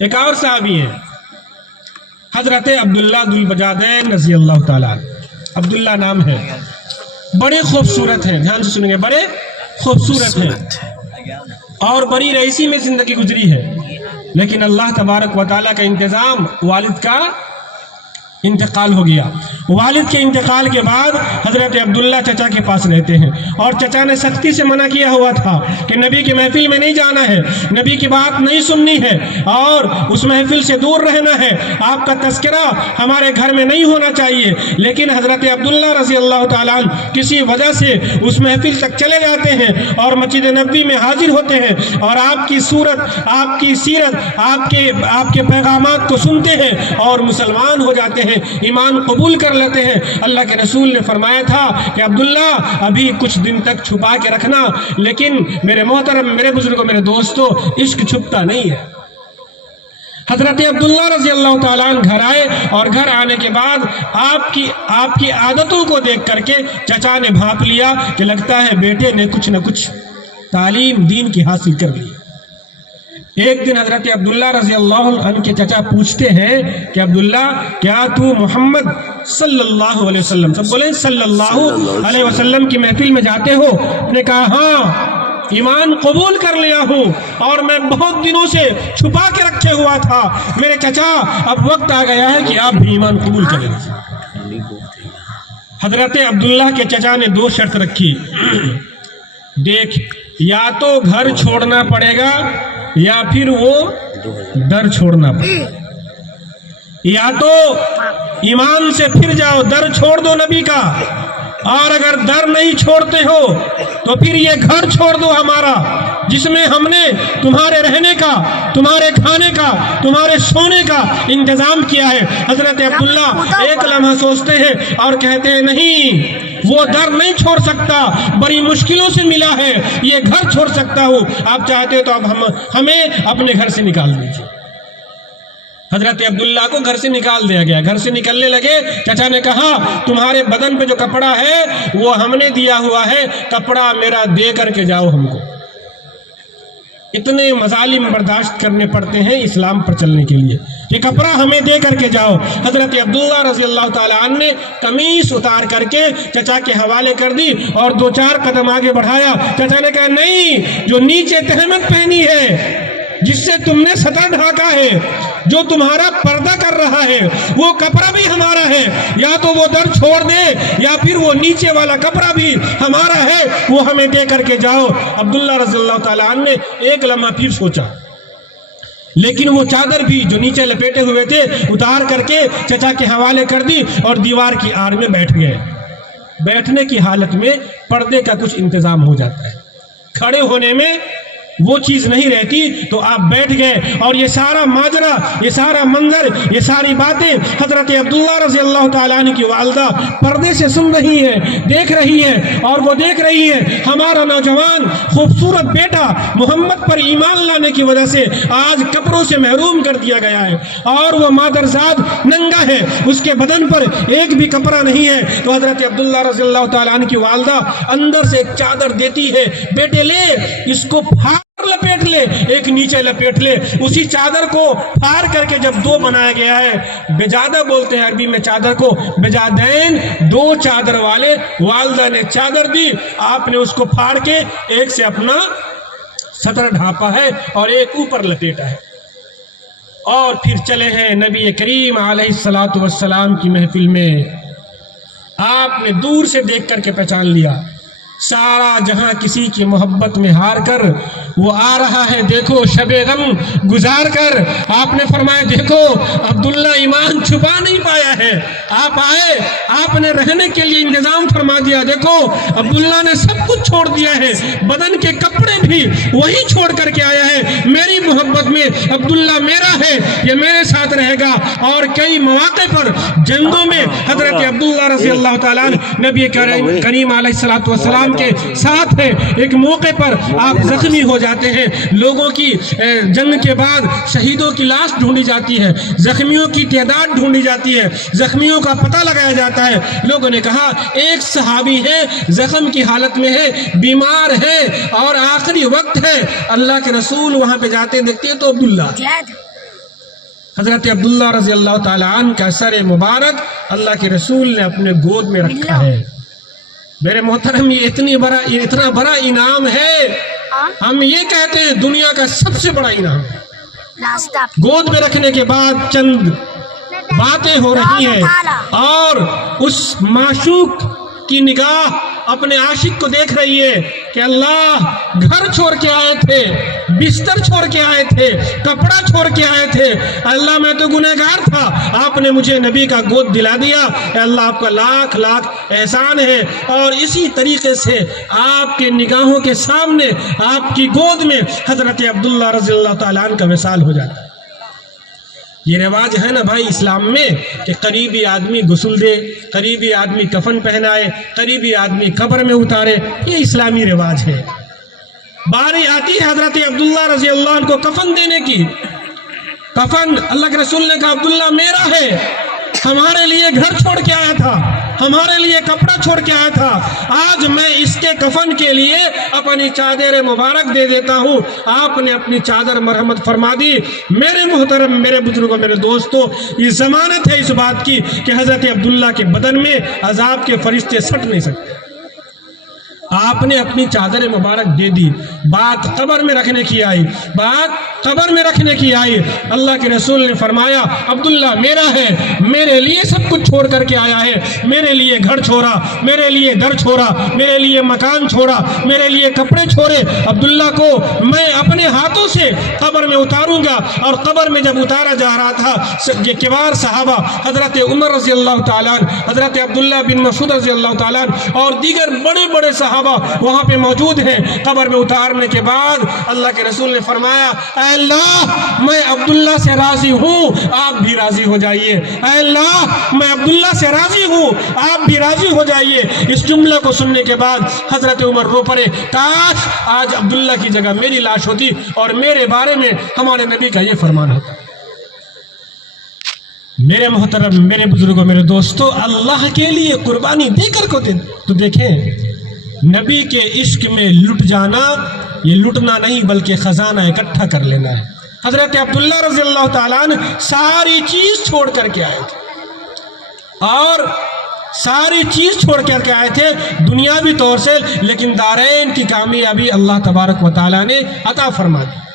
ایک اور صحابی ہیں حضرت عبداللہ ذو البجادین رضی اللہ تعالیٰ. عبداللہ نام ہے، بڑے خوبصورت ہیں، دھیان سے سنیں گے، بڑے خوبصورت ہیں اور بڑی رئیسی میں زندگی گزری ہے. لیکن اللہ تبارک و تعالیٰ کا انتظام، والد کا انتقال ہو گیا. والد کے انتقال کے بعد حضرت عبداللہ چچا کے پاس رہتے ہیں، اور چچا نے سختی سے منع کیا ہوا تھا کہ نبی کی محفل میں نہیں جانا ہے، نبی کی بات نہیں سننی ہے اور اس محفل سے دور رہنا ہے، آپ کا تذکرہ ہمارے گھر میں نہیں ہونا چاہیے. لیکن حضرت عبداللہ رضی اللہ تعالیٰ عنہ کسی وجہ سے اس محفل تک چلے جاتے ہیں اور مسجد نبوی میں حاضر ہوتے ہیں اور آپ کی صورت، آپ کی سیرت، آپ کے پیغامات کو سنتے ہیں اور مسلمان ہو جاتے ہیں، ایمان قبول کر لیتے ہیں. اللہ کے رسول نے فرمایا تھا کہ عبداللہ ابھی کچھ دن تک چھپا کے رکھنا. لیکن میرے محترم، میرے بزرگوں، میرے دوستوں، عشق چھپتا نہیں ہے. حضرت عبداللہ رضی اللہ تعالیٰ عنہ گھر آئے اور گھر آنے کے بعد آپ کی عادتوں کو دیکھ کر کے چچا نے بھانپ لیا کہ لگتا ہے بیٹے نے کچھ نہ کچھ تعلیم دین کی حاصل کر لی. ایک دن حضرت عبداللہ رضی اللہ عنہ کے چچا پوچھتے ہیں کہ عبداللہ کیا تو محمد صلی اللہ علیہ وسلم، سب بولیں صلی اللہ علیہ وسلم کی محفل میں جاتے ہو؟ نے کہا ہاں، ایمان قبول کر لیا ہوں اور میں بہت دنوں سے چھپا کے رکھے ہوا تھا. میرے چچا اب وقت آ گیا ہے کہ آپ بھی ایمان قبول کریں. حضرت عبداللہ کے چچا نے دو شرط رکھی. دیکھ، یا تو گھر چھوڑنا پڑے گا یا پھر وہ در چھوڑنا پڑے گا. یا تو ایمان سے پھر جاؤ، در چھوڑ دو نبی کا، اور اگر در نہیں چھوڑتے ہو تو پھر یہ گھر چھوڑ دو ہمارا، جس میں ہم نے تمہارے رہنے کا، تمہارے کھانے کا، تمہارے سونے کا انتظام کیا ہے. حضرت عبداللہ ایک لمحہ سوچتے ہیں اور کہتے ہیں نہیں، وہ در نہیں چھوڑ سکتا، بڑی مشکلوں سے ملا ہے، یہ گھر چھوڑ سکتا ہوں. آپ چاہتے ہو تو اب ہمیں اپنے گھر سے نکال دیجیے. حضرت عبداللہ کو گھر سے نکال دیا گیا. گھر سے نکلنے لگے، چچا نے کہا تمہارے بدن پہ جو کپڑا ہے وہ ہم نے دیا ہوا ہے، کپڑا میرا دے کر کے جاؤ ہم کو. اتنے مظالم برداشت کرنے پڑتے ہیں اسلام پر چلنے کے لیے کہ کپڑا ہمیں دے کر کے جاؤ. حضرت عبداللہ رضی اللہ تعالیٰ عنہ نے قمیص اتار کر کے چچا کے حوالے کر دی اور دو چار قدم آگے بڑھایا. چچا نے کہا نہیں، جو نیچے تہمت پہنی ہے، جس سے تم نے سطر ڈھانکا ہے، جو تمہارا پردہ کر رہا ہے، وہ کپڑا بھی ہمارا ہے. یا تو وہ در چھوڑ دے یا پھر وہ نیچے والا کپڑا بھی ہمارا ہے، وہ ہمیں دے کر کے جاؤ. عبداللہ رضی اللہ تعالیٰ عنہ نے ایک لمحہ پھر سوچا، لیکن وہ چادر بھی جو نیچے لپیٹے ہوئے تھے اتار کر کے چچا کے حوالے کر دی اور دیوار کی آڑ میں بیٹھ گئے. بیٹھنے کی حالت میں پردے کا کچھ انتظام ہو جاتا ہے، کھڑے ہونے میں وہ چیز نہیں رہتی، تو آپ بیٹھ گئے. اور یہ سارا ماجرا، یہ سارا منظر، یہ ساری باتیں حضرت عبداللہ رضی اللہ تعالیٰ عنہ کی والدہ پردے سے سن رہی ہے، دیکھ رہی ہے. اور وہ دیکھ رہی ہے ہمارا نوجوان خوبصورت بیٹا محمد پر ایمان لانے کی وجہ سے آج کپڑوں سے محروم کر دیا گیا ہے، اور وہ مادرزاد ننگا ہے، اس کے بدن پر ایک بھی کپڑا نہیں ہے. تو حضرت عبداللہ رضی اللہ تعالیٰ عنہ کی والدہ اندر سے ایک چادر دیتی ہے، بیٹے لے اس کو پھاڑ لپیٹ لے، ایک نیچے لپیٹ لے. اسی چادر کو پھاڑ کر کے جب دو بنایا گیا ہے، بجادہ بولتے ہیں عربی میں چادر کو، بجادین، دو چادر والے. والدہ نے چادر دی، آپ نے اس کو پھاڑ کے ایک سے اپنا سطر ڈھانپا ہے اور ایک اوپر لپیٹا ہے، اور پھر چلے ہیں نبی کریم علیہ السلام کی محفل میں. آپ نے دور سے دیکھ کر کے پہچان لیا، سارا جہاں کسی کی محبت میں ہار کر وہ آ رہا ہے. دیکھو شب غم گزار کر آپ نے فرمایا دیکھو عبداللہ ایمان چھپا نہیں پایا ہے. آپ آئے، آپ نے رہنے کے لیے انتظام فرما دیا. دیکھو عبداللہ نے سب کچھ چھوڑ دیا ہے، بدن کے کپڑے بھی وہی چھوڑ کر کے آیا ہے. میری محبت میں عبداللہ میرا ہے، یہ میرے ساتھ رہے گا. اور کئی مواقع پر جنگوں میں حضرت عبداللہ رضی اللہ تعالیٰ نبی کریم علیہ السلام کے ساتھ ہے. ایک موقع پر آپ زخمی ہو جاتے ہیں، لوگوں کی جنگ کے بعد شہیدوں کی لاش ڈھونڈی جاتی ہے، زخمیوں کی تعداد ڈھونڈی جاتی ہے، زخمیوں کا پتہ لگایا جاتا ہے. لوگوں نے کہا ایک صحابی ہے، زخم کی حالت میں ہے، بیمار ہے اور آخری وقت ہے. اللہ کے رسول وہاں پہ جاتے دیکھتے ہیں تو عبداللہ حضرت عبداللہ رضی اللہ تعالیٰ عنہ کا سر مبارک اللہ کے رسول نے اپنے گود میں رکھا ہے۔ میرے محترم، یہ اتنا بڑا انعام ہے، ہم یہ کہتے ہیں دنیا کا سب سے بڑا انعام۔ گود میں رکھنے کے بعد چند باتیں ہو رہی ہیں اور اس معشوق کی نگاہ اپنے عاشق کو دیکھ رہی ہے کہ اللہ گھر چھوڑ کے آئے تھے، بستر چھوڑ کے آئے تھے، کپڑا چھوڑ کے آئے تھے، اللہ میں تو گنہگار تھا، آپ نے مجھے نبی کا گود دلا دیا، اے اللہ آپ کا لاکھ لاکھ احسان ہے۔ اور اسی طریقے سے آپ کے نگاہوں کے سامنے آپ کی گود میں حضرت عبداللہ رضی اللہ تعالیٰ عنہ کا وصال ہو جاتا ہے۔ یہ رواج ہے نا بھائی اسلام میں کہ قریبی آدمی غسل دے، قریبی آدمی کفن پہنائے، قریبی آدمی قبر میں اتارے، یہ اسلامی رواج ہے۔ باری آتی ہے حضرت عبداللہ رضی اللہ عنہ کو کفن دینے کی۔ کفن اللہ کے رسول نے کہا عبداللہ میرا ہے، ہمارے لیے گھر چھوڑ کے آیا تھا، ہمارے لیے کپڑا چھوڑ کے آیا تھا، آج میں اس کے کفن کے لیے اپنی چادر مبارک دے دیتا ہوں۔ آپ نے اپنی چادر مرحمت فرما دی۔ میرے محترم، میرے بزرگوں، میرے دوستوں، یہ ضمانت ہے اس بات کی کہ حضرت عبداللہ کے بدن میں عذاب کے فرشتے سٹ نہیں سکتے۔ آپ نے اپنی چادر مبارک دے دی، بات قبر میں رکھنے کی آئی، اللہ کے رسول نے فرمایا عبداللہ میرا ہے، میرے لیے سب کچھ چھوڑ کر کے آیا ہے، میرے لیے گھر چھوڑا، میرے لیے در چھوڑا، میرے لیے مکان چھوڑا، میرے لیے کپڑے چھوڑے۔ عبداللہ کو میں اپنے ہاتھوں سے قبر میں اتاروں گا۔ اور قبر میں جب اتارا جا رہا تھا، یہ کبار صحابہ حضرت عمر رضی اللہ تعالیٰ عنہ، حضرت عبداللہ بن مسعود رضی اللہ تعالیٰ عنہ اور دیگر بڑے بڑے صحابہ وہاں پہ موجود ہیں۔ قبر میں اتارنے کے بعد اللہ کے رسول نے فرمایا اے اللہ میں عبداللہ سے راضی ہوں، آپ بھی راضی ہو جائیے۔ اے اللہ میں عبداللہ سے راضی ہوں، آپ بھی راضی ہو جائیے۔ اس جملے کو سننے کے بعد حضرت عمر رو پڑے، کاش آج عبداللہ کی جگہ میری لاش ہوتی اور میرے بارے میں ہمارے نبی کا یہ فرمان ہوتا۔ میرے محترم، میرے بزرگوں، میرے دوستوں، اللہ کے لیے قربانی دے کر کو تو دیکھیں، نبی کے عشق میں لٹ جانا یہ لٹنا نہیں بلکہ خزانہ اکٹھا کر لینا ہے۔ حضرت عبداللہ رضی اللہ تعالیٰ عنہ ساری چیز چھوڑ کر کے آئے تھے، اور ساری چیز چھوڑ کر کے آئے تھے دنیاوی طور سے، لیکن دارین کی کامیابی اللہ تبارک و تعالیٰ نے عطا فرما دی۔